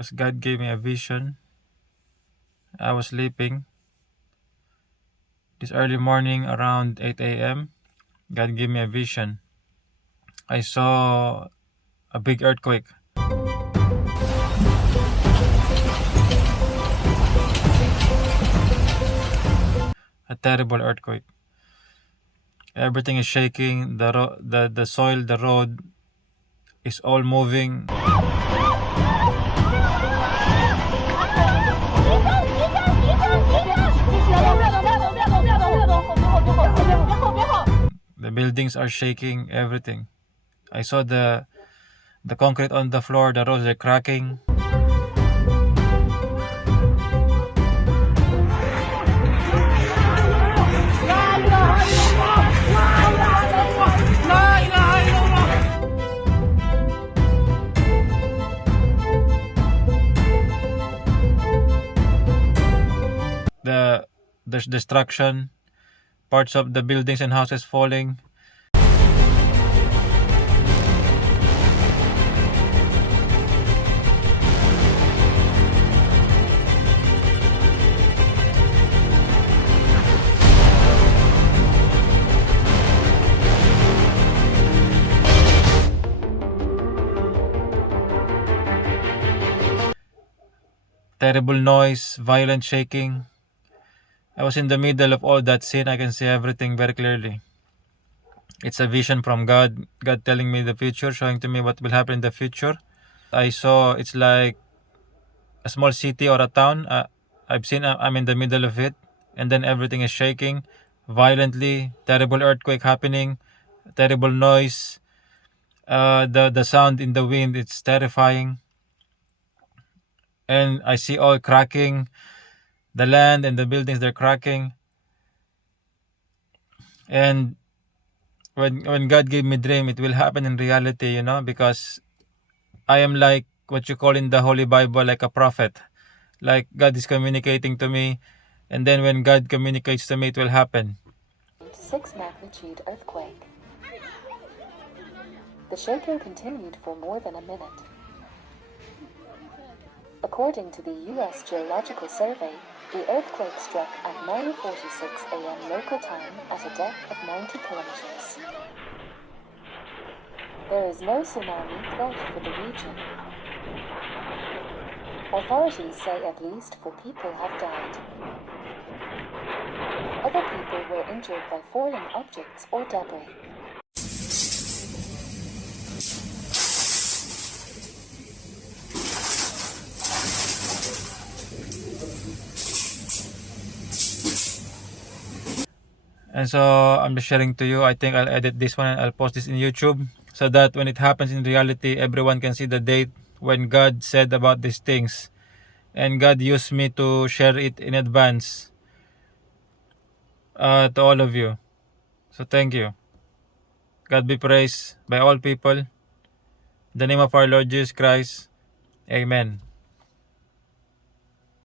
because God gave me a vision. I was sleeping. This early morning around 8 a.m. God gave me a vision. I saw a big earthquake. A terrible earthquake. Everything is shaking. The soil, the road is all moving. The buildings are shaking. Everything. I saw the concrete on the floor. The roads are cracking. There's destruction, parts of the buildings and houses falling. Terrible noise, violent shaking. I was in the middle of all that scene. I can see everything very clearly. It's a vision from God. God telling me the future, showing to me what will happen in the future. I saw it's like a small city or a town. I'm in the middle of it, and then everything is shaking violently. Terrible earthquake happening. Terrible noise. The sound in the wind, it's terrifying. And I see all cracking. The land and the buildings, they're cracking. And when God gave me dream, it will happen in reality, because I am like what you call in the Holy Bible, like a prophet. Like God is communicating to me, and then when God communicates to me, it will happen. 6 magnitude earthquake. The shaking continued for more than a minute. According to the U.S. Geological Survey, the earthquake struck at 9:46 a.m. local time at a depth of 90 kilometers. There is no tsunami threat for the region. Authorities say at least 4 people have died. Other people were injured by falling objects or debris. And so I'm just sharing to you. I think I'll edit this one and I'll post this in YouTube so that when it happens in reality, everyone can see the date when God said about these things. And God used me to share it in advance to all of you. So thank you. God be praised by all people. In the name of our Lord Jesus Christ. Amen.